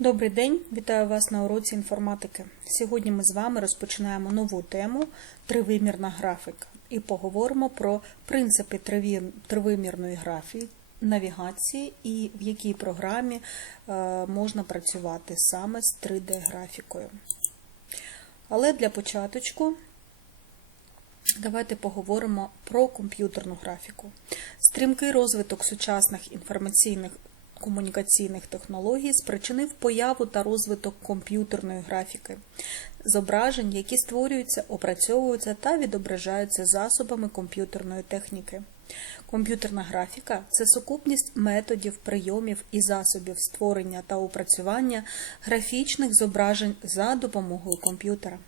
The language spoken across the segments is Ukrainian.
Добрий день, вітаю вас на уроці інформатики. Сьогодні ми з вами розпочинаємо нову тему тривимірна графіка і поговоримо про принципи тривимірної графії, навігації і в якій програмі е, можна працювати саме з 3D-графікою. Але для початочку Давайте поговоримо про комп'ютерну графіку. Стрімкий розвиток сучасних інформаційних комунікаційних технологій спричинив появу та розвиток комп'ютерної графіки, зображень, які створюються, опрацьовуються та відображаються засобами комп'ютерної техніки. Комп'ютерна графіка це сукупність методів, прийомів і засобів створення та опрацювання графічних зображень за допомогою комп'ютера.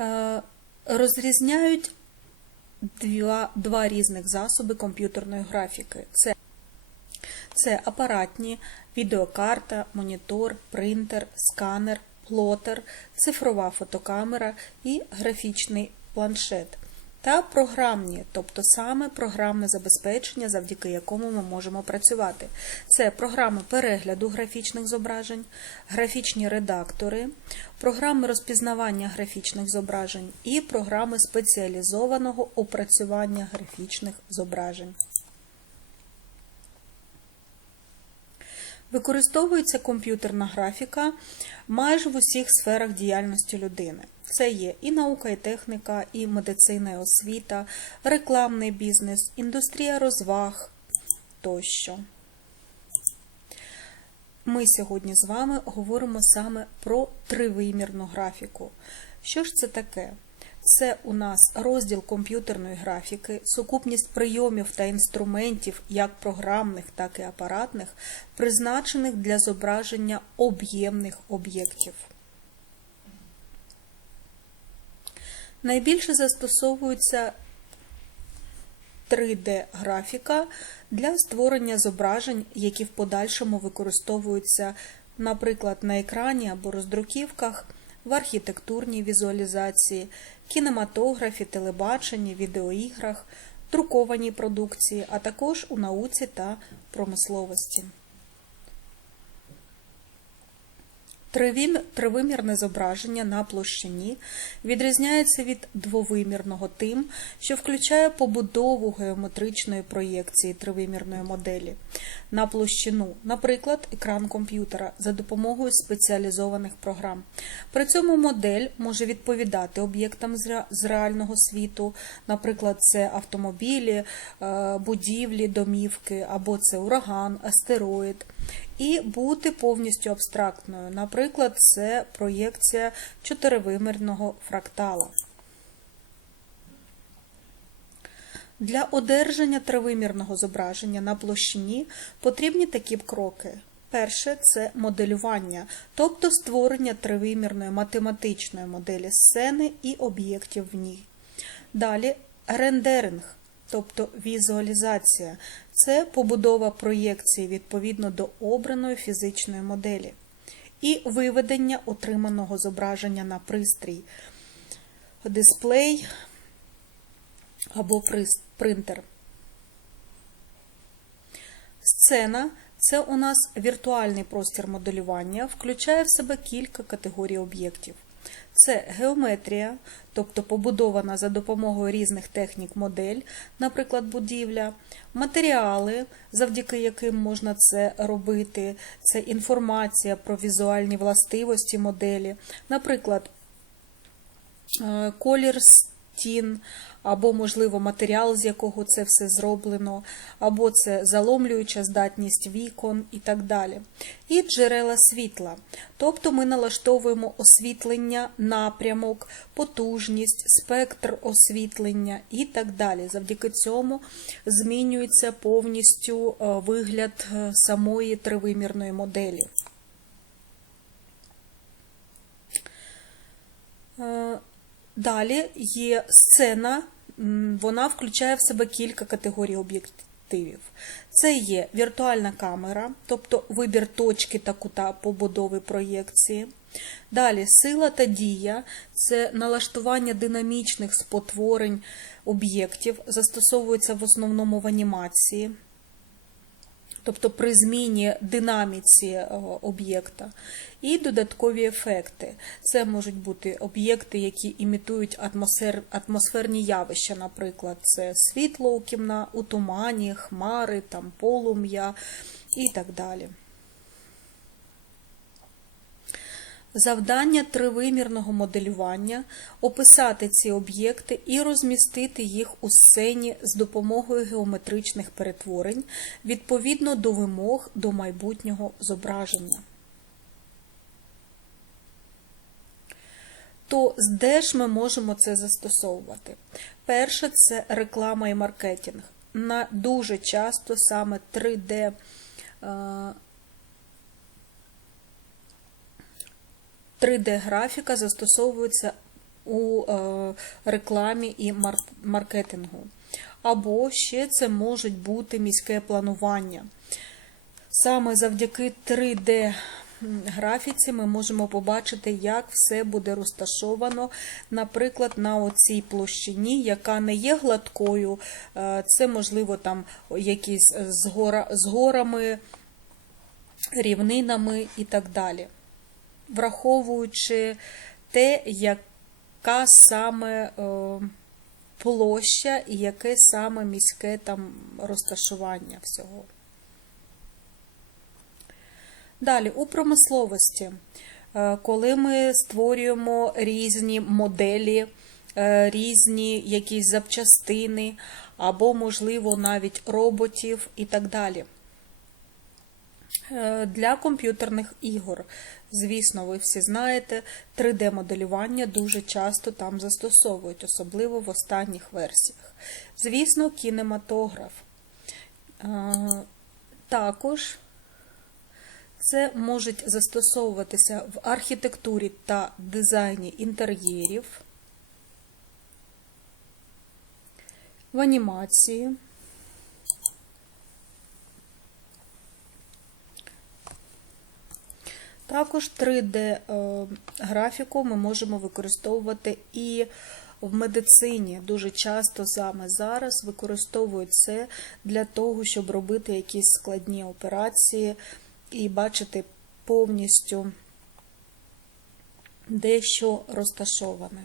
Е, розрізняють два, два різних засоби комп'ютерної графіки. Це, це апаратні, відеокарта, монітор, принтер, сканер, плотер, цифрова фотокамера і графічний планшет. Та програмні, тобто саме програмне забезпечення, завдяки якому ми можемо працювати. Це програми перегляду графічних зображень, графічні редактори, програми розпізнавання графічних зображень і програми спеціалізованого опрацювання графічних зображень. Використовується комп'ютерна графіка майже в усіх сферах діяльності людини. Це є і наука, і техніка, і медицина, і освіта, рекламний бізнес, індустрія розваг тощо. Ми сьогодні з вами говоримо саме про тривимірну графіку. Що ж це таке? Це у нас розділ комп'ютерної графіки, сукупність прийомів та інструментів, як програмних, так і апаратних, призначених для зображення об'ємних об'єктів. Найбільше застосовується 3D-графіка для створення зображень, які в подальшому використовуються, наприклад, на екрані або роздруківках, в архітектурній візуалізації, кінематографі, телебаченні, відеоіграх, друкованій продукції, а також у науці та промисловості. Тривимірне зображення на площині відрізняється від двовимірного тим, що включає побудову геометричної проєкції тривимірної моделі на площину, наприклад, екран комп'ютера за допомогою спеціалізованих програм. При цьому модель може відповідати об'єктам з реального світу, наприклад, це автомобілі, е, будівлі, домівки, або це ураган, астероїд і бути повністю абстрактною. Наприклад, це проєкція чотиривимірного фрактала. Для одержання тривимірного зображення на площині потрібні такі кроки. Перше це моделювання, тобто створення тривимірної математичної моделі сцени і об'єктів в ній. Далі рендеринг, тобто візуалізація, це побудова проєкції відповідно до обраної фізичної моделі. І виведення отриманого зображення на пристрій, дисплей або принтер. Сцена це у нас віртуальний простір моделювання, включає в себе кілька категорій об'єктів. Це геометрія, тобто побудована за допомогою різних технік модель, наприклад, будівля, матеріали, завдяки яким можна це робити, це інформація про візуальні властивості моделі, наприклад, е, колір стін, або, можливо, матеріал, з якого це все зроблено, або це заломлююча здатність вікон і так далі. І джерела світла. Тобто ми налаштовуємо освітлення, напрямок, потужність, спектр освітлення і так далі. Завдяки цьому змінюється повністю е, вигляд е, самої тривимірної моделі. Е, Далі є сцена, вона включає в себе кілька категорій об'єктивів. Це є віртуальна камера, тобто вибір точки та кута побудови проєкції. Далі сила та дія це налаштування динамічних спотворень об'єктів, застосовується в основному в анімації. Тобто при зміні динаміці е, об'єкта, і додаткові ефекти. Це можуть бути об'єкти, які імітують атмосфер, атмосферні явища, наприклад, це світло у кімна, у тумані, хмари, там, полум'я і так далі. Завдання тривимірного моделювання описати ці об'єкти і розмістити їх у сцені з допомогою геометричних перетворень відповідно до вимог до майбутнього зображення. То де ж ми можемо це застосовувати? Перше це реклама і маркетинг. На дуже часто саме 3D 3D-графіка застосовується у е, рекламі і маркетингу. Або ще це може бути міське планування. Саме завдяки 3D графіці ми можемо побачити, як все буде розташовано, наприклад, на оцій площині, яка не є гладкою, е, це, можливо, там якісь гора, з горами, рівнинами і так далі враховуючи те, яка саме е, площа і яке саме міське там розташування всього. Далі, у промисловості, е, коли ми створюємо різні моделі, е, різні якісь запчастини, або, можливо, навіть роботів і так далі. Для комп'ютерних ігор Звісно, ви всі знаєте, 3D-моделювання дуже часто там застосовують, особливо в останніх версіях. Звісно, кінематограф. Також це може застосовуватися в архітектурі та дизайні інтер'єрів, в анімації. Також 3D-графіку е, ми можемо використовувати і в медицині. Дуже часто саме зараз використовують це для того, щоб робити якісь складні операції і бачити повністю дещо розташоване.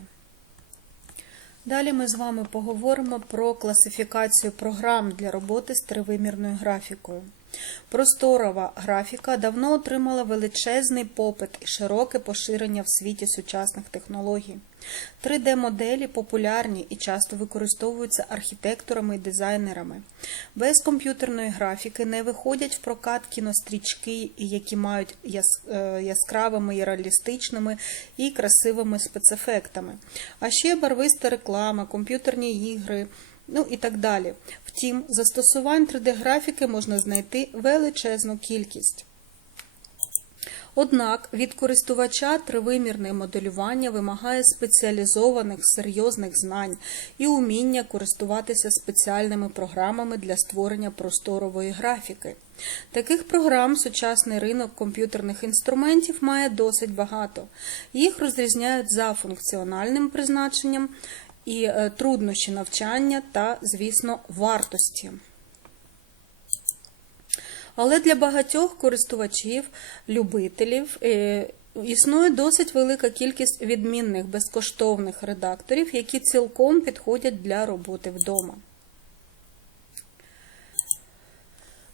Далі ми з вами поговоримо про класифікацію програм для роботи з тривимірною графікою. Просторова графіка давно отримала величезний попит і широке поширення в світі сучасних технологій. 3D-моделі популярні і часто використовуються архітекторами і дизайнерами. Без комп'ютерної графіки не виходять в прокат кінострічки, які мають е, яскравими і реалістичними і красивими спецефектами. А ще барвиста реклама, комп'ютерні ігри ну і так далі. Втім, застосувань 3D-графіки можна знайти величезну кількість. Однак від користувача тривимірне моделювання вимагає спеціалізованих серйозних знань і уміння користуватися спеціальними програмами для створення просторової графіки. Таких програм сучасний ринок комп'ютерних інструментів має досить багато. Їх розрізняють за функціональним призначенням і е, труднощі навчання та, звісно, вартості. Але для багатьох користувачів, любителів е, існує досить велика кількість відмінних безкоштовних редакторів, які цілком підходять для роботи вдома.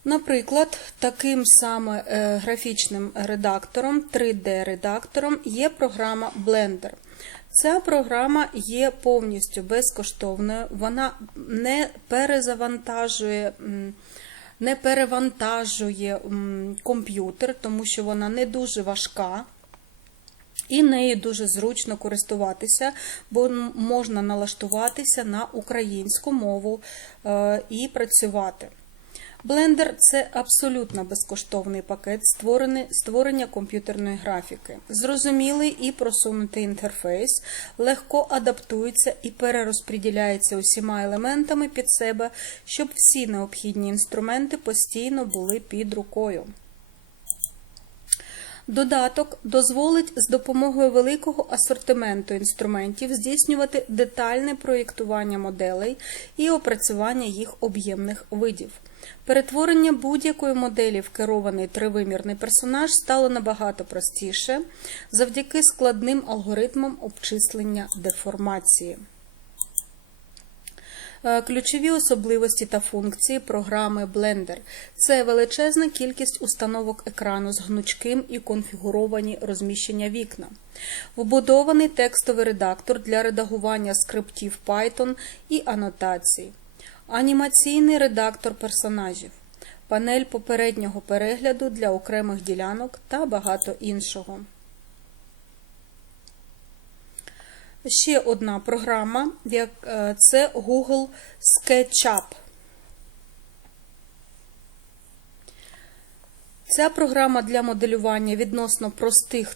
Наприклад, таким саме е, графічним редактором, 3D-редактором є програма Blender. Ця програма є повністю безкоштовною, вона не перезавантажує, не перевантажує комп'ютер, тому що вона не дуже важка. І нею дуже зручно користуватися, бо можна налаштуватися на українську мову е, і працювати. Blender – це абсолютно безкоштовний пакет створення комп'ютерної графіки. Зрозумілий і просунутий інтерфейс, легко адаптується і перерозподіляється усіма елементами під себе, щоб всі необхідні інструменти постійно були під рукою. Додаток дозволить з допомогою великого асортименту інструментів здійснювати детальне проєктування моделей і опрацювання їх об'ємних видів. Перетворення будь-якої моделі в керований тривимірний персонаж стало набагато простіше завдяки складним алгоритмам обчислення деформації. Е, Ключові особливості та функції програми Blender – це величезна кількість установок екрану з гнучким і конфігуровані розміщення вікна, вбудований текстовий редактор для редагування скриптів Python і анотацій, анімаційний редактор персонажів, панель попереднього перегляду для окремих ділянок та багато іншого. Ще одна програма, е, це Google SketchUp. Ця програма для моделювання відносно простих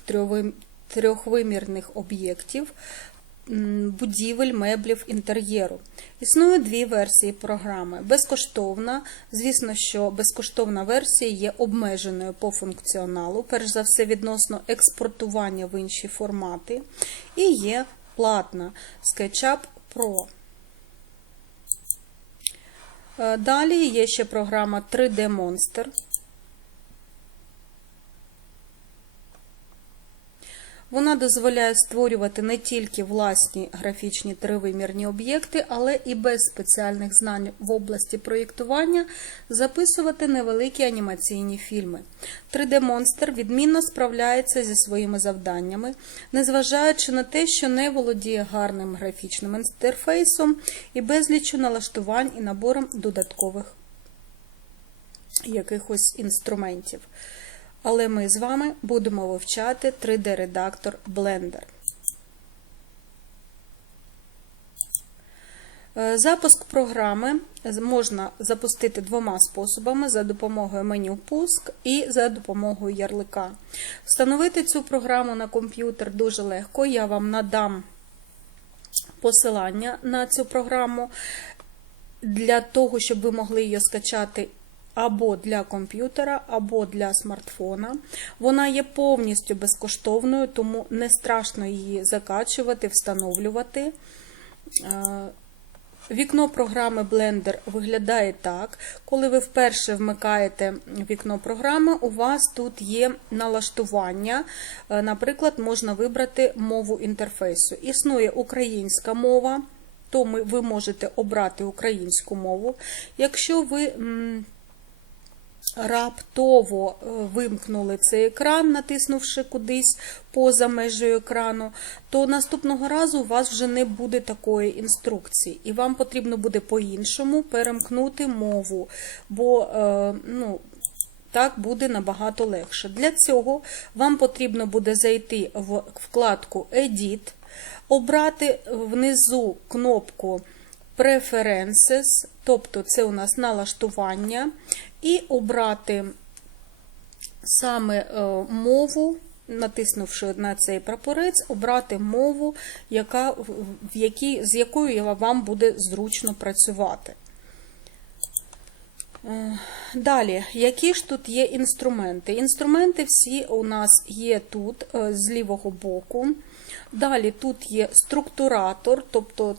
трьохвимірних об'єктів, будівель, меблів, інтер'єру. Існує дві версії програми. Безкоштовна, звісно, що безкоштовна версія є обмеженою по функціоналу, перш за все відносно експортування в інші формати, і є платна SketchUp Pro. Далі є ще програма 3D Monster. Вона дозволяє створювати не тільки власні графічні тривимірні об'єкти, але і без спеціальних знань в області проєктування записувати невеликі анімаційні фільми. 3D Monster відмінно справляється зі своїми завданнями, незважаючи на те, що не володіє гарним графічним інтерфейсом і безлічу налаштувань і набором додаткових якихось інструментів. Але ми з вами будемо вивчати 3D-редактор Blender. Е, Запуск програми можна запустити двома способами: за допомогою меню Пуск і за допомогою ярлика. Встановити цю програму на комп'ютер дуже легко. Я вам надам посилання на цю програму для того, щоб ви могли її скачати або для комп'ютера, або для смартфона. Вона є повністю безкоштовною, тому не страшно її закачувати, встановлювати. Е, Вікно програми Blender виглядає так. Коли ви вперше вмикаєте вікно програми, у вас тут є налаштування. Е, Наприклад, можна вибрати мову інтерфейсу. Існує українська мова, то ви можете обрати українську мову. Якщо ви раптово е, вимкнули цей екран, натиснувши кудись поза межею екрану, то наступного разу у вас вже не буде такої інструкції, і вам потрібно буде по-іншому перемкнути мову, бо е, ну, так буде набагато легше. Для цього вам потрібно буде зайти в вкладку Edit, обрати внизу кнопку Preferences, тобто це у нас налаштування, і обрати саме е, мову, натиснувши на цей прапорець, обрати мову, яка, в якій, з якою вам буде зручно працювати. Е, Далі, які ж тут є інструменти? Інструменти всі у нас є тут е, з лівого боку. Далі тут є структуратор, тобто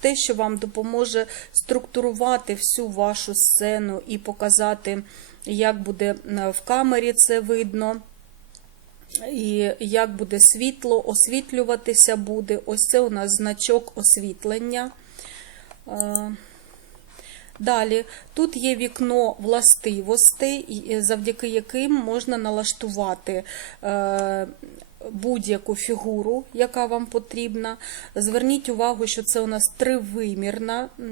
те, що вам допоможе структурувати всю вашу сцену і показати, як буде в камері це видно. І як буде світло, освітлюватися буде. Ось це у нас значок освітлення. Е, Далі, тут є вікно властивостей, завдяки яким можна налаштувати е, будь-яку фігуру, яка вам потрібна. Зверніть увагу, що це у нас тривимірне е,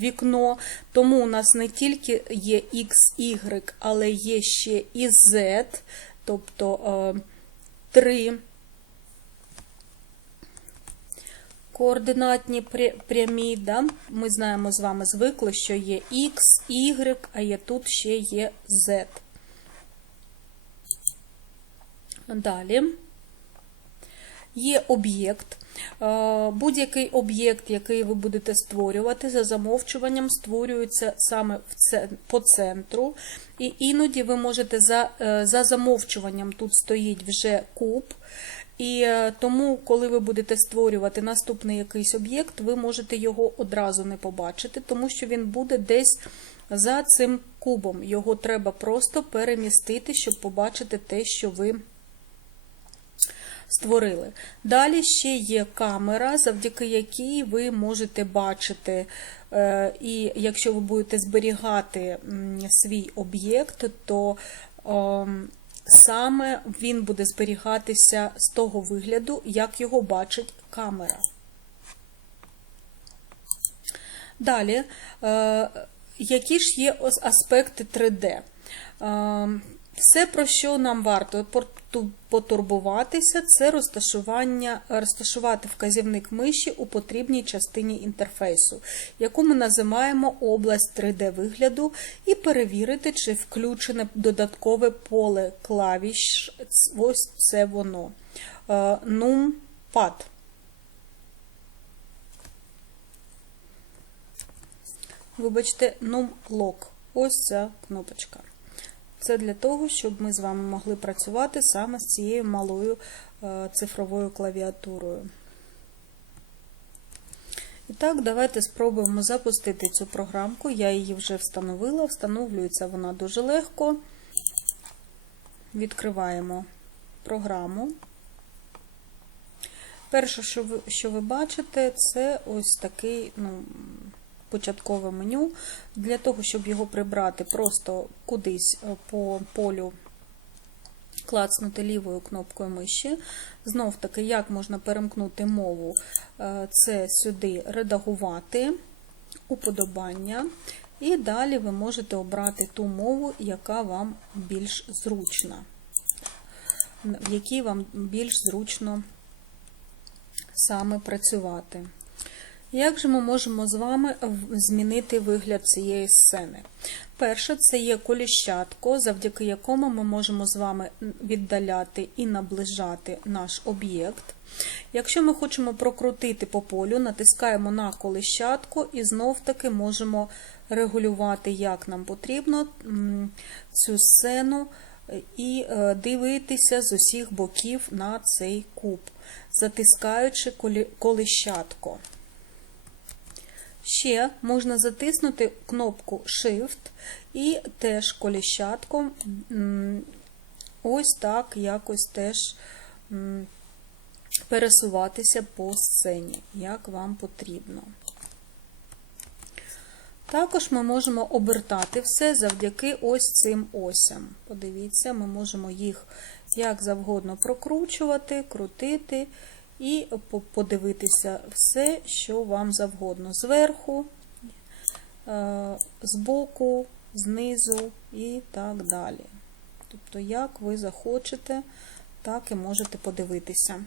вікно, тому у нас не тільки є X, Y, але є ще і Z, тобто е, три координатні прямі. Да? Ми знаємо з вами звикли, що є X, Y, а є тут ще є Z. Далі. є об'єкт. Е, Будь-який об'єкт, який ви будете створювати, за замовчуванням створюється саме по центру. І іноді ви можете за, е, за замовчуванням тут стоїть вже куб. І е, тому, коли ви будете створювати наступний якийсь об'єкт, ви можете його одразу не побачити, тому що він буде десь за цим кубом. Його треба просто перемістити, щоб побачити те, що ви створили. Далі ще є камера, завдяки якій ви можете бачити, е, і якщо ви будете зберігати свій об'єкт, то саме він буде зберігатися з того вигляду, як його бачить камера. Далі, е, які ж є аспекти 3D? Е, Все, про що нам варто потурбуватися, це розташування, розташувати вказівник миші у потрібній частині інтерфейсу, яку ми називаємо область 3D-вигляду, і перевірити, чи включене додаткове поле клавіш. Ось це воно. Е, Numpad. Вибачте, NumLock. Ось ця кнопочка. Це для того, щоб ми з вами могли працювати саме з цією малою е, цифровою клавіатурою. І так, давайте спробуємо запустити цю програмку. Я її вже встановила, встановлюється вона дуже легко. Відкриваємо програму. Перше, що ви, що ви бачите, це ось такий ну, початкове меню. Для того, щоб його прибрати, просто кудись е, по полю клацнути лівою кнопкою миші. Знов таки, як можна перемкнути мову, Е, це сюди редагувати, уподобання. І далі ви можете обрати ту мову, яка вам більш зручна, в якій вам більш зручно саме працювати. Як же ми можемо з вами змінити вигляд цієї сцени? Перше, це є коліщатко, завдяки якому ми можемо з вами віддаляти і наближати наш об'єкт. Якщо ми хочемо прокрутити по полю, натискаємо на коліщатку і знов-таки можемо регулювати, як нам потрібно цю сцену е, і е, дивитися з усіх боків на цей куб, затискаючи коліщатко. Ще можна затиснути кнопку Shift і теж коліщатком ось так якось теж пересуватися по сцені, як вам потрібно. Також ми можемо обертати все завдяки ось цим осям. Подивіться, ми можемо їх як завгодно прокручувати, крутити і подивитися все, що вам завгодно. Зверху, е, збоку, знизу і так далі. Тобто, як ви захочете, так і можете подивитися.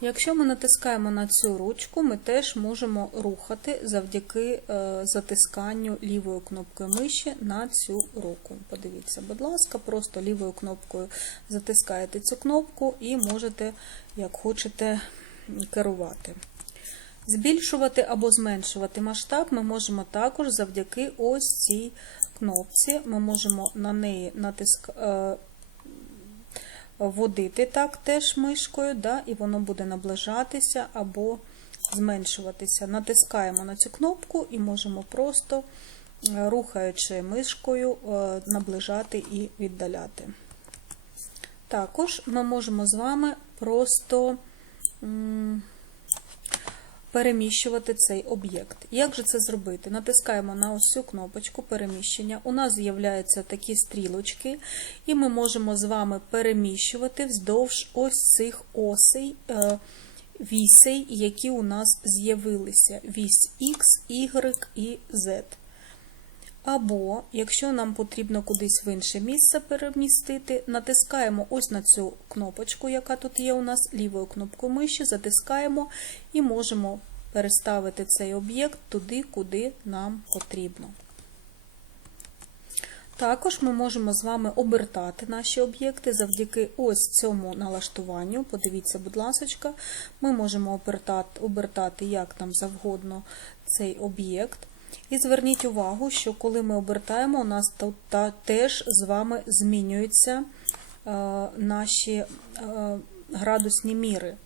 Якщо ми натискаємо на цю ручку, ми теж можемо рухати завдяки е, затисканню лівою кнопкою миші на цю руку. Подивіться, будь ласка, просто лівою кнопкою затискаєте цю кнопку і можете, як хочете, керувати. Збільшувати або зменшувати масштаб ми можемо також завдяки ось цій кнопці. Ми можемо на неї натискати водити так теж мишкою, да, і воно буде наближатися або зменшуватися. Натискаємо на цю кнопку і можемо просто, е, рухаючи мишкою, е, наближати і віддаляти. Також ми можемо з вами просто переміщувати цей об'єкт. Як же це зробити? Натискаємо на ось цю кнопочку переміщення. У нас з'являються такі стрілочки, і ми можемо з вами переміщувати вздовж ось цих осей. е, Вісей, які у нас з'явилися: вісь X, Y і Z. Або, якщо нам потрібно кудись в інше місце перемістити, натискаємо ось на цю кнопочку, яка тут є у нас, лівою кнопкою миші, затискаємо і можемо переставити цей об'єкт туди, куди нам потрібно. Також ми можемо з вами обертати наші об'єкти завдяки ось цьому налаштуванню. Подивіться, будь ласка, ми можемо обертати, обертати як нам завгодно цей об'єкт. І зверніть увагу, що коли ми обертаємо, у нас та, теж з вами змінюються е, наші е, градусні міри.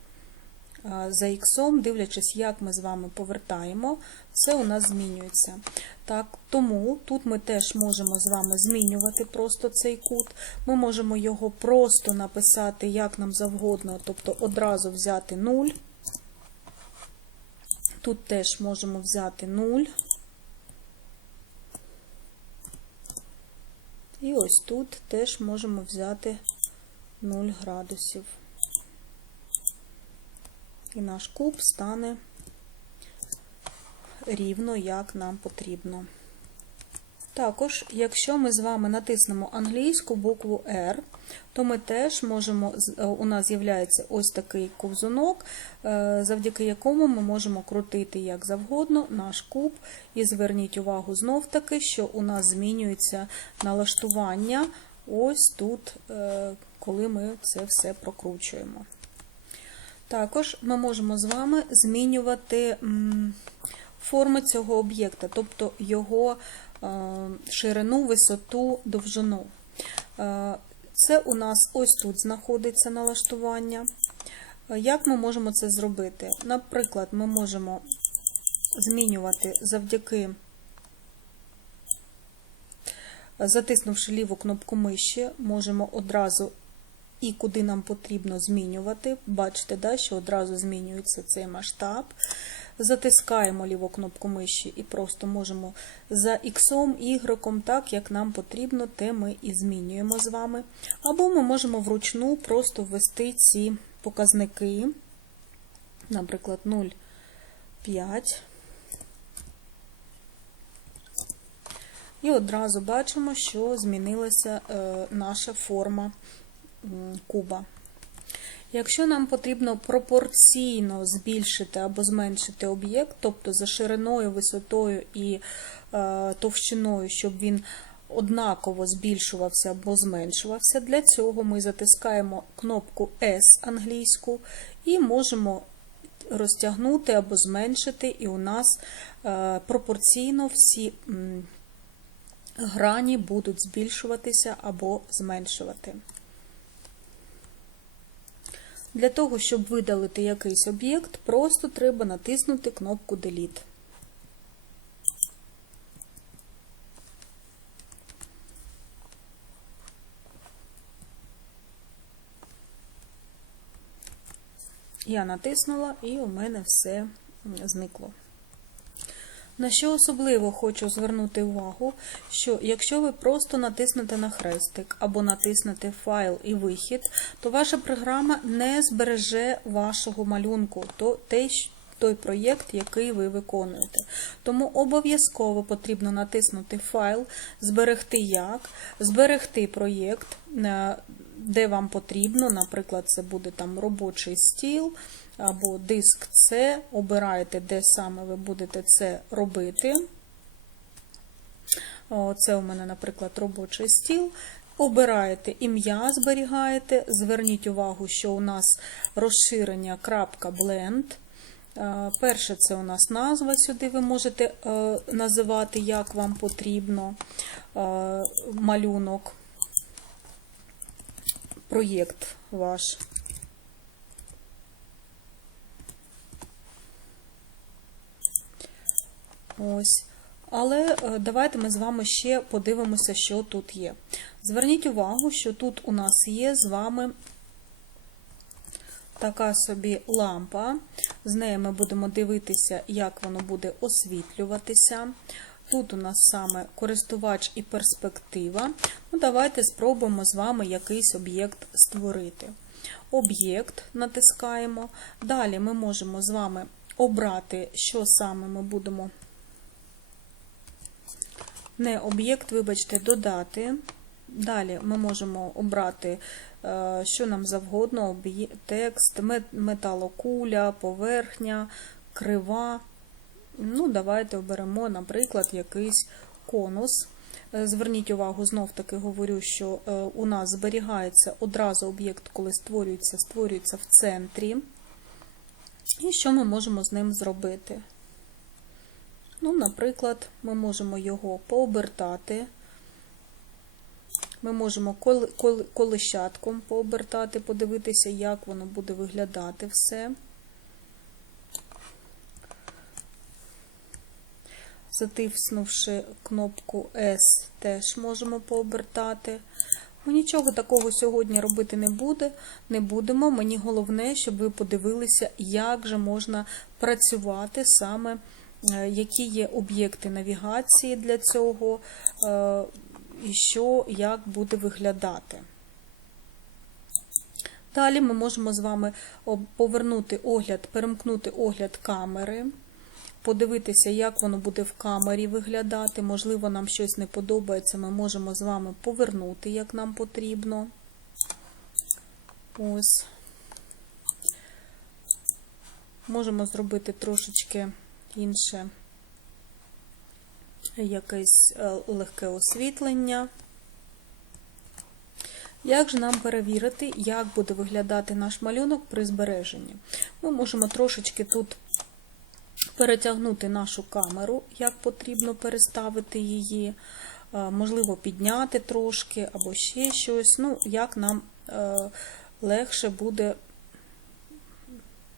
Е, За іксом, дивлячись, як ми з вами повертаємо, все у нас змінюється. Так, Тому тут ми теж можемо з вами змінювати просто цей кут. Ми можемо його просто написати як нам завгодно, тобто одразу взяти 0. Тут теж можемо взяти 0. І ось тут теж можемо взяти 0 градусів. І наш куб стане рівно, як нам потрібно. Також, якщо ми з вами натиснемо англійську букву R, то ми теж можемо, у нас з'являється ось такий ковзунок, е, завдяки якому ми можемо крутити як завгодно наш куб. І зверніть увагу знов таки, що у нас змінюється налаштування ось тут, е, коли ми це все прокручуємо. Також ми можемо з вами змінювати форми цього об'єкта, тобто його ширину, висоту, довжину. Це у нас ось тут знаходиться налаштування. Як ми можемо це зробити? Наприклад, ми можемо змінювати завдяки, затиснувши ліву кнопку миші, можемо одразу і куди нам потрібно змінювати. Бачите, да, що одразу змінюється цей масштаб. Затискаємо ліву кнопку миші і просто можемо за X, Y, так як нам потрібно, те ми і змінюємо з вами. Або ми можемо вручну просто ввести ці показники, наприклад, 0,5. І одразу бачимо, що змінилася е, наша форма куба. Якщо нам потрібно пропорційно збільшити або зменшити об'єкт, тобто за шириною, висотою і е, товщиною, щоб він однаково збільшувався або зменшувався, для цього ми затискаємо кнопку S англійську і можемо розтягнути або зменшити, і у нас е, пропорційно всі грані будуть збільшуватися або зменшувати. Для того, щоб видалити якийсь об'єкт, просто треба натиснути кнопку Delete. Я натиснула і у мене все зникло. На що особливо хочу звернути увагу, що якщо ви просто натиснете на хрестик або натиснете файл і вихід, то ваша програма не збереже вашого малюнку, то те, той проєкт, який ви виконуєте. Тому обов'язково потрібно натиснути файл, зберегти як, зберегти проєкт, е, де вам потрібно, наприклад, це буде там робочий стіл або диск С, обираєте, де саме ви будете це робити. Це у мене, наприклад, робочий стіл. Обираєте ім'я, зберігаєте. Зверніть увагу, що у нас розширення .blend. Перше, це у нас назва, сюди ви можете е, називати, як вам потрібно е, малюнок, проєкт ваш. Ось. Але е, давайте ми з вами ще подивимося, що тут є. Зверніть увагу, що тут у нас є з вами така собі лампа. З нею ми будемо дивитися, як воно буде освітлюватися. Тут у нас саме користувач і перспектива. Ну, Давайте спробуємо з вами якийсь об'єкт створити. Об'єкт натискаємо. Далі ми можемо з вами обрати, що саме ми будемо не об'єкт, вибачте, додати. Далі ми можемо обрати, е, що нам завгодно, текст, металокуля, поверхня, крива. Ну, Давайте оберемо, наприклад, якийсь конус. Е, Зверніть увагу, знов таки говорю, що е, у нас зберігається одразу об'єкт, коли створюється, створюється в центрі. І що ми можемо з ним зробити? Ну, наприклад, ми можемо його пообертати. Ми можемо коли- коли- колищатком пообертати, подивитися, як воно буде виглядати все. Затиснувши кнопку S, теж можемо пообертати. Ми нічого такого сьогодні робити не буде, не будемо. Мені головне, щоб ви подивилися, як же можна працювати саме, які є об'єкти навігації для цього, е, і що, як буде виглядати. Далі ми можемо з вами повернути огляд, перемкнути огляд камери, подивитися, як воно буде в камері виглядати. Можливо, нам щось не подобається, ми можемо з вами повернути, як нам потрібно. Ось. Можемо зробити трошечки інше якесь е, легке освітлення. Як же нам перевірити, як буде виглядати наш малюнок при збереженні? Ми можемо трошечки тут перетягнути нашу камеру, як потрібно переставити її, е, можливо, підняти трошки або ще щось. Ну, як нам е, легше буде,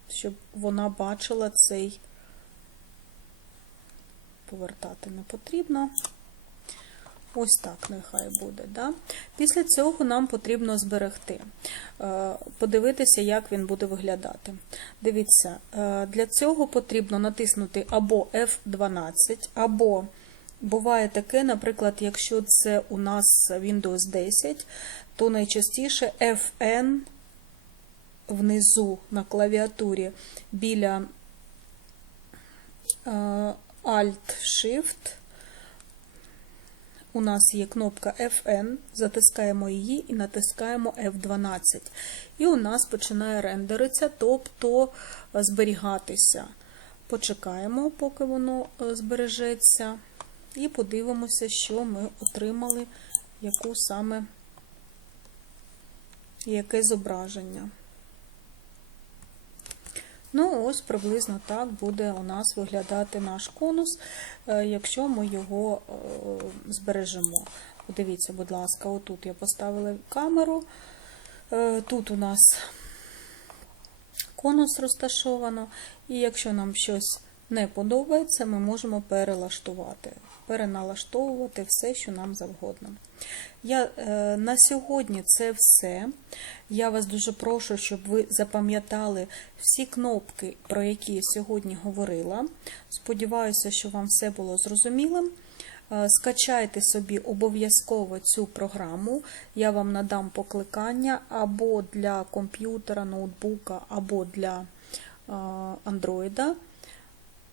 щоб вона бачила цей повертати не потрібно. Ось так нехай буде. Да? Після цього нам потрібно зберегти, Е, подивитися, як він буде виглядати. Дивіться, е, для цього потрібно натиснути або F12, або буває таке, наприклад, якщо це у нас Windows 10, то найчастіше FN внизу на клавіатурі біля е, Alt-Shift у нас є кнопка FN, затискаємо її і натискаємо F12. І у нас починає рендеритися, тобто е, зберігатися. Почекаємо, поки воно е, збережеться, і подивимося, що ми отримали, яку саме яке зображення. Ну, ось приблизно так буде у нас виглядати наш конус, е, якщо ми його е, збережемо. Подивіться, будь ласка, отут я поставила камеру. Е, Тут у нас конус розташовано, і якщо нам щось не подобається, ми можемо перелаштувати, переналаштовувати все, що нам завгодно. Я, е, на сьогодні це все. Я вас дуже прошу, щоб ви запам'ятали всі кнопки, про які я сьогодні говорила. Сподіваюся, що вам все було зрозумілим. Е, Скачайте собі обов'язково цю програму, я вам надам покликання або для комп'ютера, ноутбука, або для е, Android.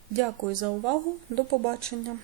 Дякую за увагу. До побачення!